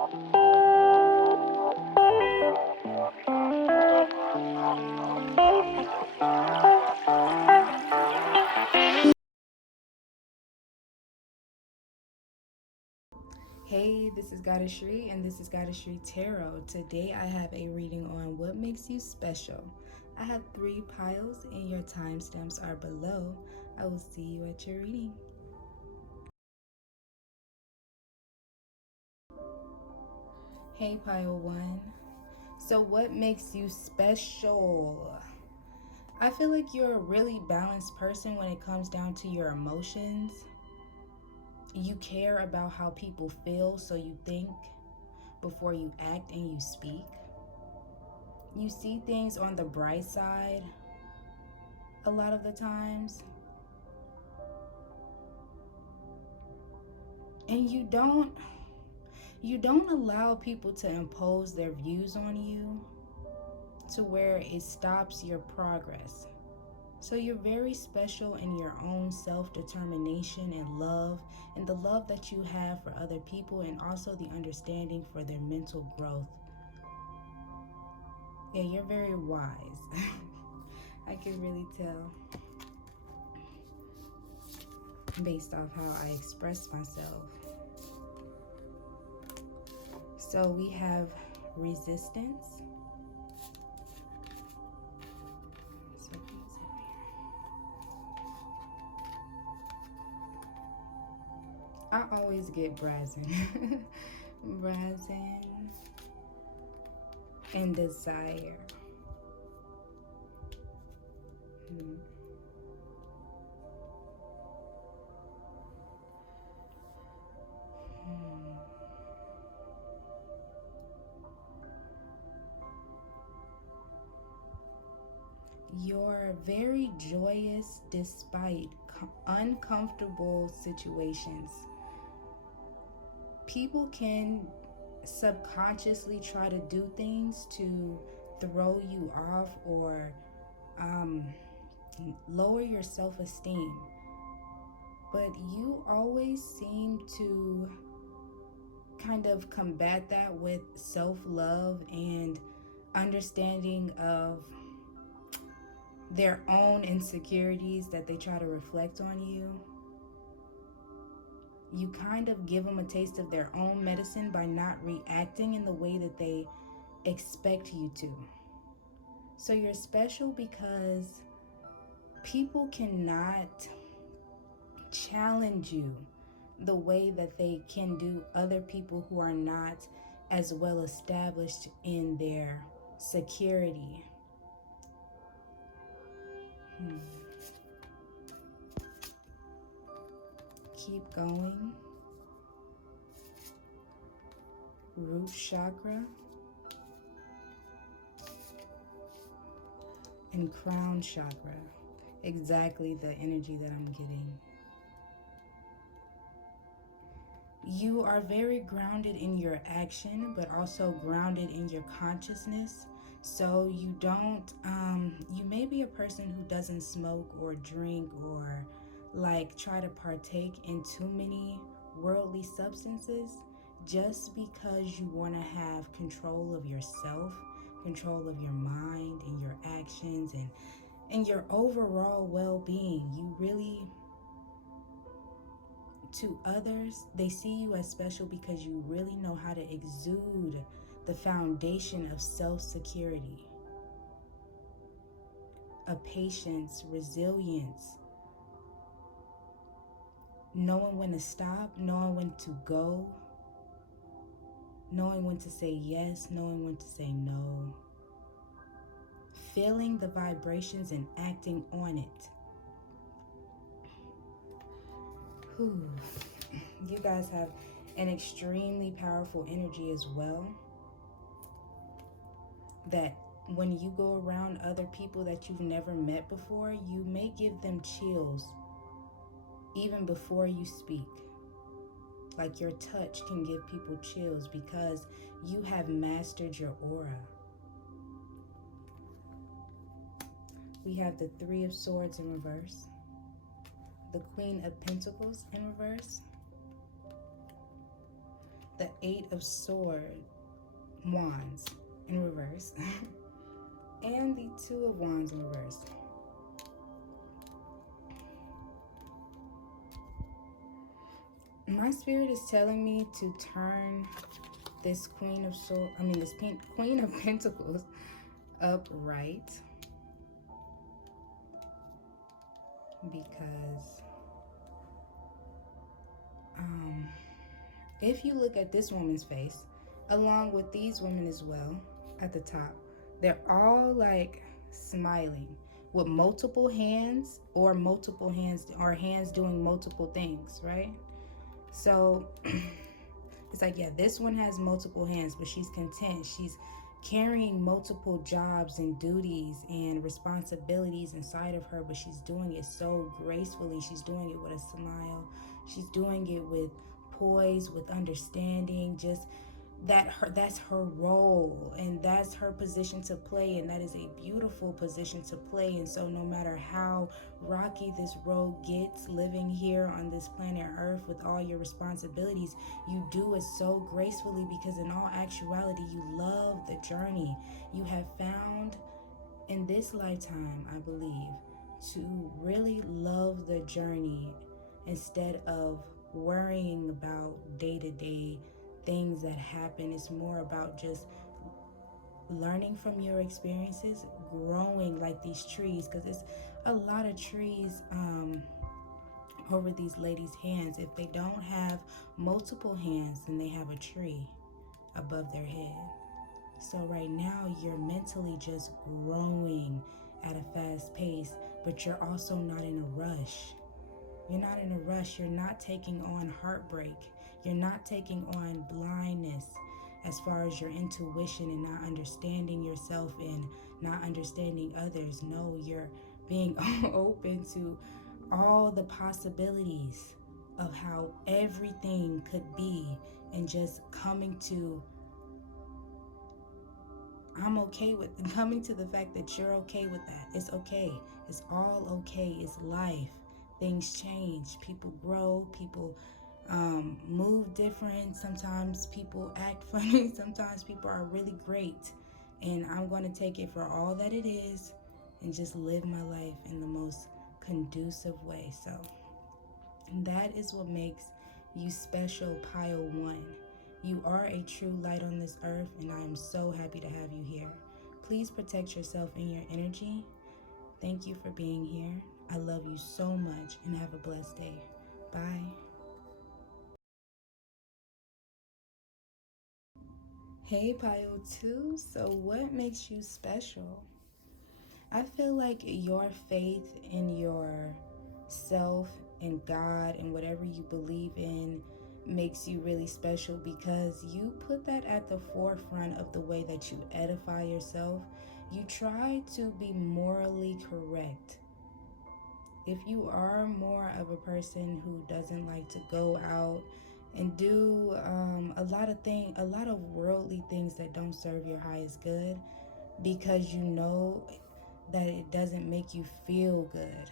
Hey, this is GoddessSri and this is GoddessSriTarot. Today I have a reading on what makes you special. I have 3 piles and your timestamps are below. I will see you at your reading. Hey, pile 1. So what makes you special? I feel like you're a really balanced person when it comes down to your emotions. You care about how people feel, so you think before you act and you speak. You see things on the bright side a lot of the times. And you don't allow people to impose their views on you to where it stops your progress. So you're very special in your own self-determination and love, and the love that you have for other people, and also the understanding for their mental growth. Yeah, you're very wise. I can really tell based off how I express myself. So we have resistance. I always get brazen. Brazen and desire. You're very joyous despite uncomfortable situations. People can subconsciously try to do things to throw you off or lower your self-esteem. But you always seem to kind of combat that with self-love and understanding of their own insecurities that they try to reflect on you. You kind of give them a taste of their own medicine by not reacting in the way that they expect you to. So you're special because people cannot challenge you the way that they can do other people who are not as well established in their security. Keep going. Root chakra and crown chakra. Exactly the energy that I'm getting. You are very grounded in your action, but also grounded in your consciousness. So you don't, you may be a person who doesn't smoke or drink or like try to partake in too many worldly substances just because you want to have control of yourself, control of your mind and your actions and your overall well-being. You really, to others, they see you as special because you really know how to exude the foundation of self-security, of patience, resilience, knowing when to stop, knowing when to go, knowing when to say yes, knowing when to say no, feeling the vibrations and acting on it. Whew. You guys have an extremely powerful energy as well, that when you go around other people that you've never met before, you may give them chills even before you speak. Like your touch can give people chills because you have mastered your aura. We have the 3 of Swords in reverse, the Queen of Pentacles in reverse, the 8 of Wands in reverse, and the 2 of Wands in reverse. My spirit is telling me to turn this Queen of Pentacles upright, because if you look at this woman's face, along with these women as well, at the top, they're all like smiling with multiple hands, or hands doing multiple things, right? So it's like, yeah, this one has multiple hands, but she's content. She's carrying multiple jobs and duties and responsibilities inside of her, but she's doing it so gracefully. She's doing it with a smile. She's doing it with poise, with understanding, just that's her role, and that's her position to play, and that is a beautiful position to play. And so no matter how rocky this road gets, living here on this planet Earth with all your responsibilities, you do it so gracefully, because in all actuality, you love the journey. You have found in this lifetime, I believe, to really love the journey instead of worrying about day-to-day things that happen. It's more about just learning from your experiences, growing like these trees, because it's a lot of trees over these ladies' hands. If they don't have multiple hands, then they have a tree above their head. So right now you're mentally just growing at a fast pace, but you're also not in a rush. You're not in a rush. You're not taking on heartbreak. You're not taking on blindness as far as your intuition and not understanding yourself and not understanding others. No, you're being open to all the possibilities of how everything could be, and just coming to coming to the fact that you're okay with that. It's okay. It's all okay. It's life. Things change. People grow. People move different. Sometimes people act funny. Sometimes people are really great. And I'm going to take it for all that it is and just live my life in the most conducive way. So that is what makes you special, Pile 1. You are a true light on this earth, and I am so happy to have you here. Please protect yourself and your energy. Thank you for being here. I love you so much, and have a blessed day. Bye. Hey, Pile 2. So what makes you special? I feel like your faith in yourself and God and whatever you believe in makes you really special, because you put that at the forefront of the way that you edify yourself. You try to be morally correct. If you are more of a person who doesn't like to go out and do a lot of worldly things that don't serve your highest good, because you know that it doesn't make you feel good,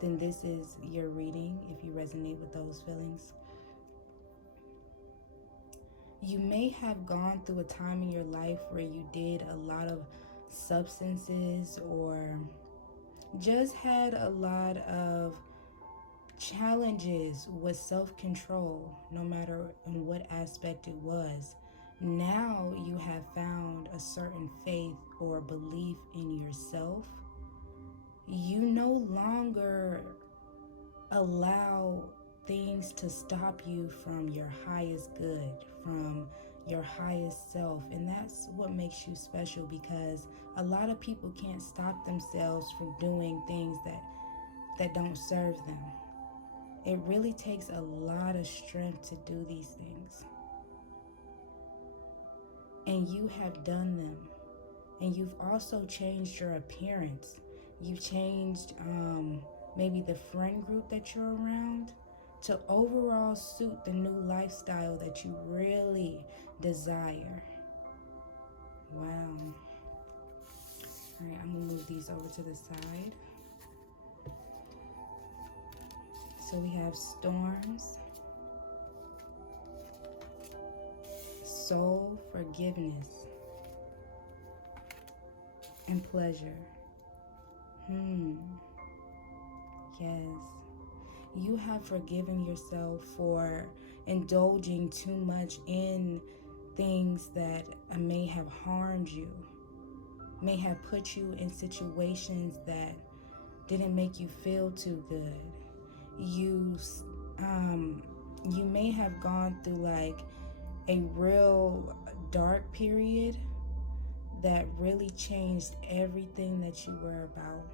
then this is your reading if you resonate with those feelings. You may have gone through a time in your life where you did a lot of substances, or just had a lot of challenges with self-control, no matter in what aspect it was. Now you have found a certain faith or belief in yourself. You no longer allow things to stop you from your highest good, from your highest self. And that's what makes you special, because a lot of people can't stop themselves from doing things that don't serve them. It really takes a lot of strength to do these things. And you have done them. And you've also changed your appearance. You've changed maybe the friend group that you're around to overall suit the new lifestyle that you really desire. Wow. All right, I'm going to move these over to the side. So we have storms, soul forgiveness and pleasure. Yes. You have forgiven yourself for indulging too much in things that may have harmed you, may have put you in situations that didn't make you feel too good. You may have gone through like a real dark period that really changed everything that you were about.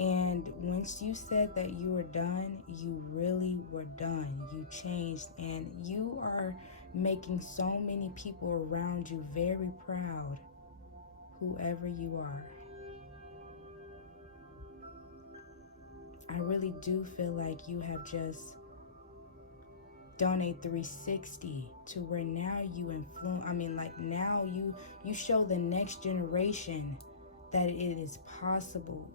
And once you said that you were done, you really were done. You changed, and you are making so many people around you very proud, whoever you are. I really do feel like you have just done a 360 to where now you influence, now you show the next generation that it is possible.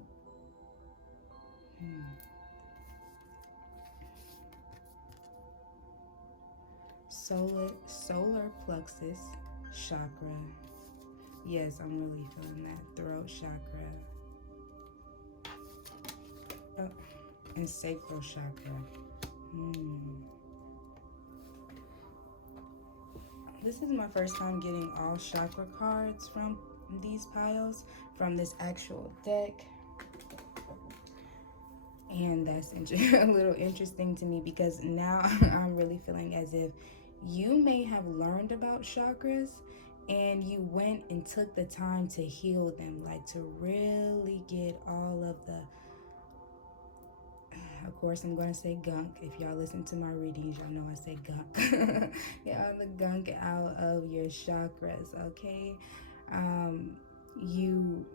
Solar plexus chakra. Yes, I'm really feeling that. Throat chakra. Oh, and sacral chakra. This is my first time getting all chakra cards from these piles, from this actual deck. And that's a little interesting to me, because now I'm really feeling as if you may have learned about chakras and you went and took the time to heal them, like to really get all of course I'm going to say gunk. If y'all listen to my readings, y'all know I say gunk. Get all the gunk out of your chakras, okay? You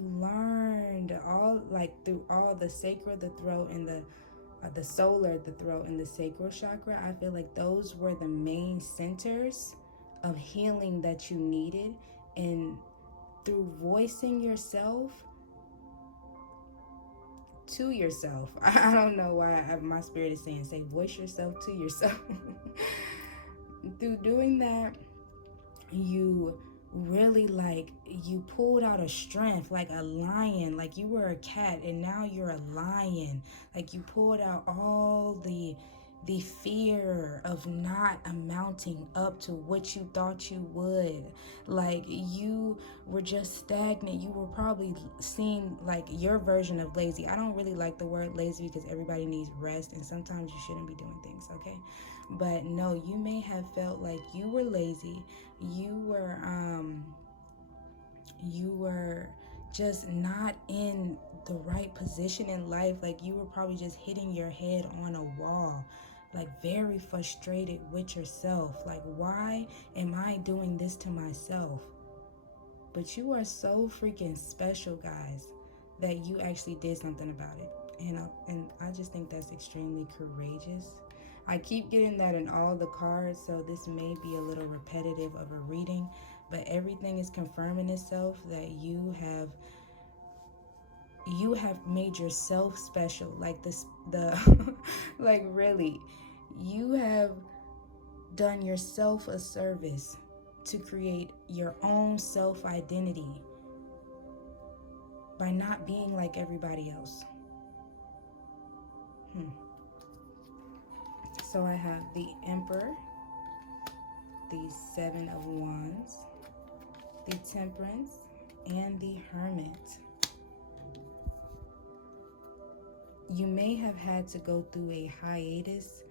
learned all, like, through all the sacral, the throat, and the solar, the throat, and the sacral chakra. I feel like those were the main centers of healing that you needed, and through voicing yourself to yourself, I don't know why my spirit is saying, say voice yourself to yourself. Through doing that, you really, like, you pulled out a strength, like a lion. Like you were a cat and now you're a lion. Like you pulled out all the fear of not amounting up to what you thought you would. Like you were just stagnant. You were probably seeing like your version of lazy. I don't really like the word lazy because everybody needs rest, and sometimes you shouldn't be doing things, okay? But no, you may have felt like you were lazy. You were just not in the right position in life. Like you were probably just hitting your head on a wall, like very frustrated with yourself. Like, why am I doing this to myself? But you are so freaking special, guys, that you actually did something about it. And I just think that's extremely courageous. I keep getting that in all the cards, so this may be a little repetitive of a reading, but everything is confirming itself that you have made yourself special. Like like really, you have done yourself a service to create your own self-identity by not being like everybody else. So I have the Emperor, the Seven of Wands, the Temperance, and the Hermit. You may have had to go through a hiatus.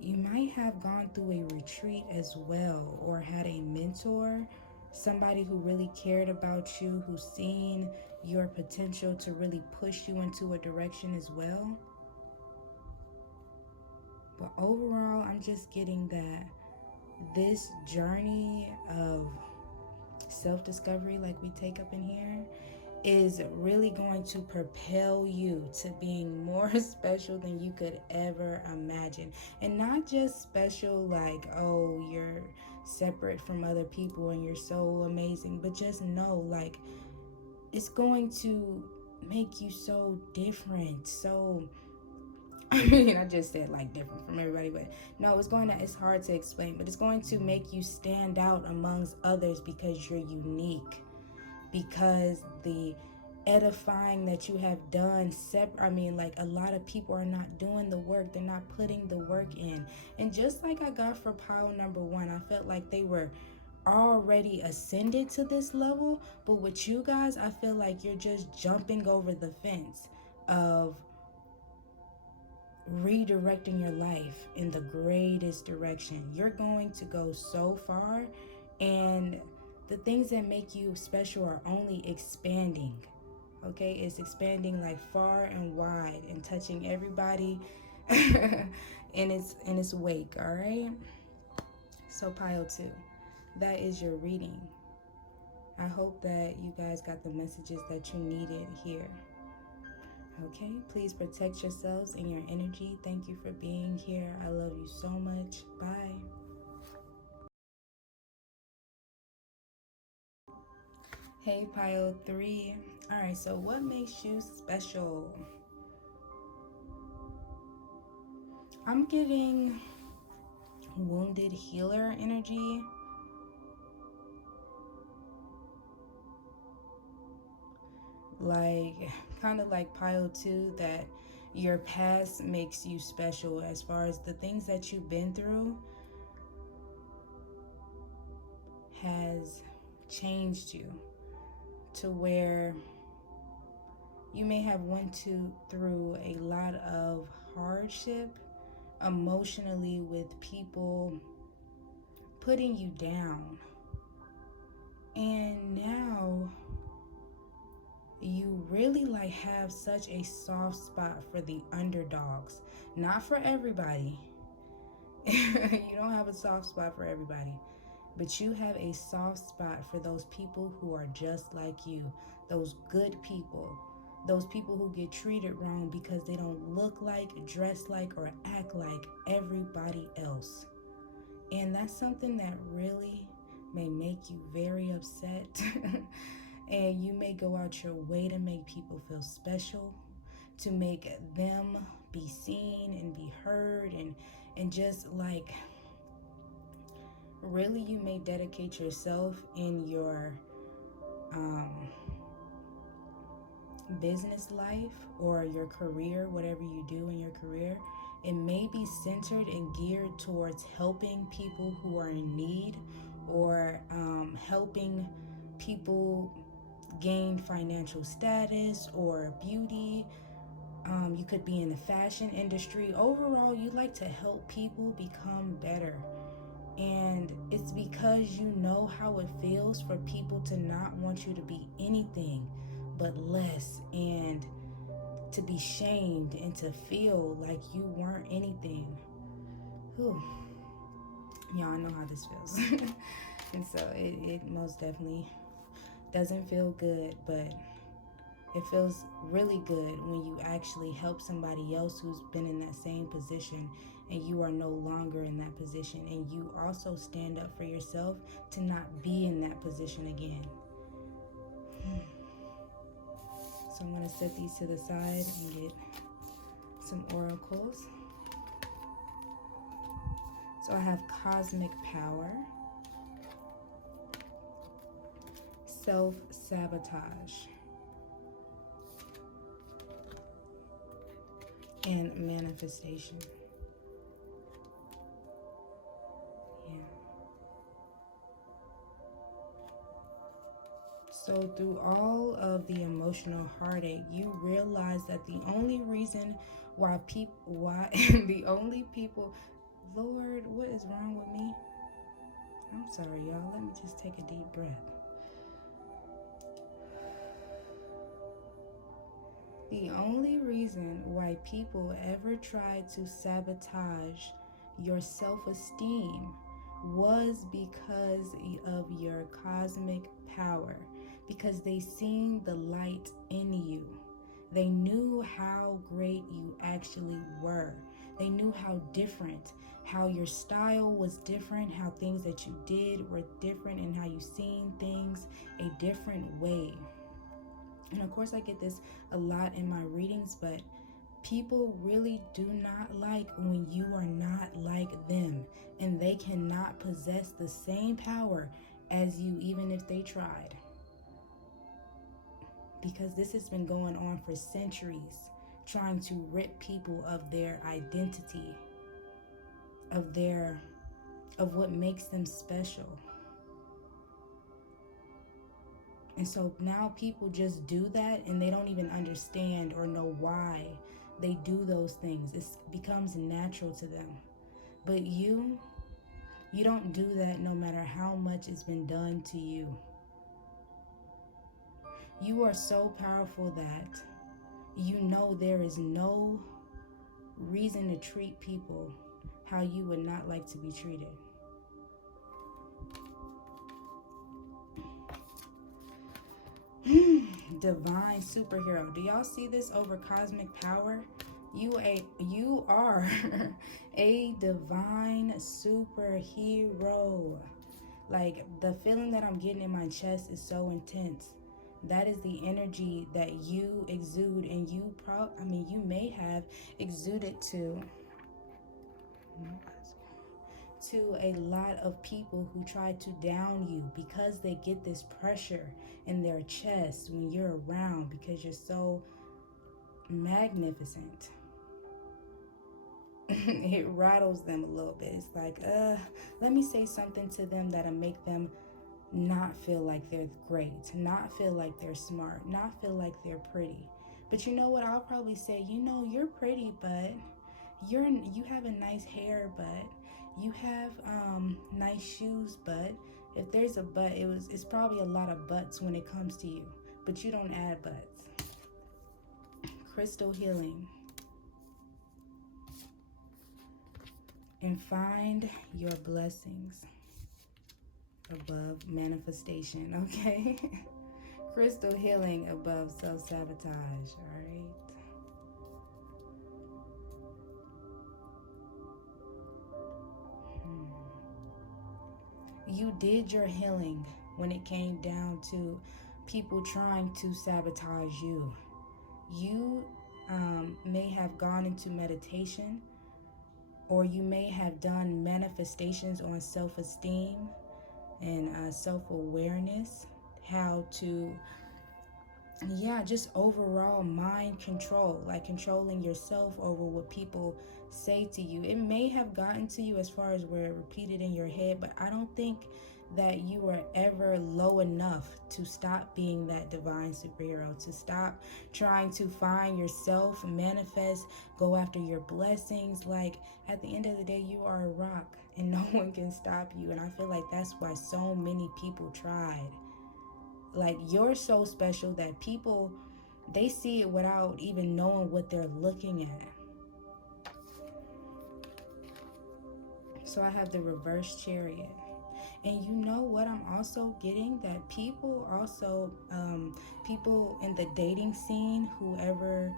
You might have gone through a retreat as well, or had a mentor, somebody who really cared about you, who's seen your potential to really push you into a direction as well. But overall, I'm just getting that this journey of self-discovery, like we take up in here, is really going to propel you to being more special than you could ever imagine. And not just special like, oh, you're separate from other people and you're so amazing, but just know, like, it's going to make you so different, so I mean, I just said like different from everybody, but no, it's hard to explain, but it's going to make you stand out amongst others because you're unique, because the edifying that you have done like a lot of people are not doing the work, they're not putting the work in. And just like I got for pile number 1, I felt like they were already ascended to this level, but with you guys, I feel like you're just jumping over the fence of redirecting your life in the greatest direction. You're going to go so far, and the things that make you special are only expanding. Okay, it's expanding like far and wide and touching everybody in its wake. All right, so pile 2, that is your reading. I hope that you guys got the messages that you needed here. Okay, please protect yourselves and your energy. Thank you for being here. I love you so much. Bye. Hey, pile 3. All right, so what makes you special? I'm getting wounded healer energy. Like, kind of like pile 2, that your past makes you special as far as the things that you've been through has changed you to where you may have went through a lot of hardship emotionally, with people putting you down, and now you really like have such a soft spot for the underdogs. Not for everybody. You don't have a soft spot for everybody, but you have a soft spot for those people who are just like you, those good people, those people who get treated wrong because they don't look like, dress like, or act like everybody else. And that's something that really may make you very upset. And you may go out your way to make people feel special, to make them be seen and be heard, and just like, really, you may dedicate yourself in your business life or your career, whatever you do in your career. It may be centered and geared towards helping people who are in need, or helping people gain financial status or beauty. You could be in the fashion industry. Overall, you like to help people become better. And it's because you know how it feels for people to not want you to be anything but less, and to be shamed, and to feel like you weren't anything. Whew. Y'all know how this feels. And so it most definitely doesn't feel good, but it feels really good when you actually help somebody else who's been in that same position, and you are no longer in that position, and you also stand up for yourself to not be in that position again. So I'm going to set these to the side and get some oracles. So I have cosmic power, self-sabotage, and manifestation. Yeah. So through all of the emotional heartache, you realize that the only reason the only people, Lord, what is wrong with me? I'm sorry, y'all. Let me just take a deep breath. The only reason why people ever tried to sabotage your self-esteem was because of your cosmic power, because they seen the light in you. They knew how great you actually were. They knew how different, how your style was different, how things that you did were different, and how you seen things a different way. And of course, I get this a lot in my readings, but People really do not like when you are not like them, and they cannot possess the same power as you, even if they tried. Because this has been going on for centuries, trying to rip people of their identity, of what makes them special. And so now people just do that, and they don't even understand or know why they do those things. It becomes natural to them. But you don't do that no matter how much it's been done to you. You are so powerful that you know there is no reason to treat people how you would not like to be treated. Divine superhero. Do y'all see this over cosmic power? You are a divine superhero. Like, the feeling that I'm getting in my chest is so intense. That is the energy that you exude, and you may have exuded to a lot of people who try to down you, because they get this pressure in their chest when you're around, because you're so magnificent. It rattles them a little bit. It's like, let me say something to them that'll make them not feel like they're great, not feel like they're smart, not feel like they're pretty. But you know what I'll probably say? You're pretty, but you have a nice hair, but you have nice shoes, but if there's a but, it's probably a lot of buts when it comes to you, but you don't add buts. Crystal healing. And find your blessings above manifestation, okay? Crystal healing above self-sabotage, all right? You did your healing when it came down to people trying to sabotage you. You may have gone into meditation, or you may have done manifestations on self-esteem and self-awareness, how to, just overall mind control, like controlling yourself over what people say to you. It may have gotten to you as far as where it repeated in your head, but I don't think that you were ever low enough to stop being that divine superhero, to stop trying to find yourself, manifest, go after your blessings. Like, at the end of the day, you are a rock and no one can stop you. And I feel like that's why so many people tried. Like, you're so special that people, they see it without even knowing what they're looking at. So I have the reverse chariot. And you know what I'm also getting? That people also, people in the dating scene, whoever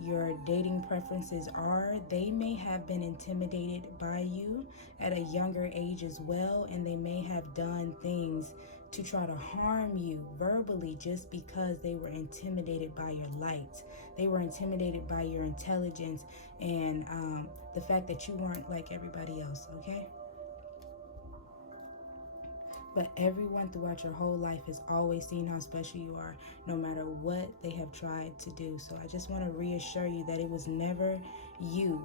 your dating preferences are, they may have been intimidated by you at a younger age as well. And they may have done things to try to harm you verbally just because they were intimidated by your light. They were intimidated by your intelligence and the fact that you weren't like everybody else, okay? But everyone throughout your whole life has always seen how special you are, no matter what they have tried to do. So I just want to reassure you that it was never you.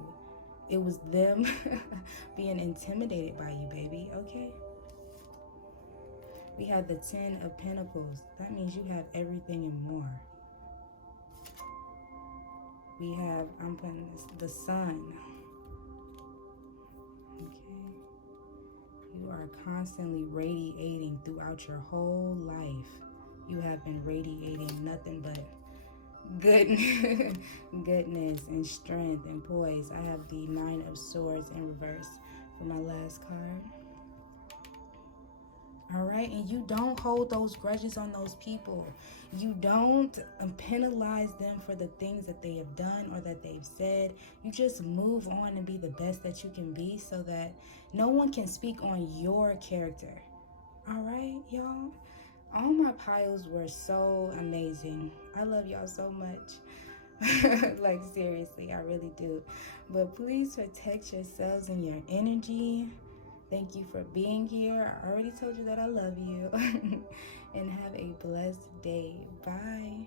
It was them being intimidated by you, baby, okay? We have the 10 of Pentacles. That means you have everything and more. We have, I'm putting this, the Sun. Okay. You are constantly radiating throughout your whole life. You have been radiating nothing but goodness and strength and poise. I have the 9 of Swords in reverse for my last card. All right, and you don't hold those grudges on those people. You don't penalize them for the things that they have done or that they've said. You just move on and be the best that you can be, so that no one can speak on your character. All right, y'all? All my piles were so amazing. I love y'all so much. Like, seriously, I really do. But please protect yourselves and your energy. Thank you for being here. I already told you that I love you. And have a blessed day. Bye.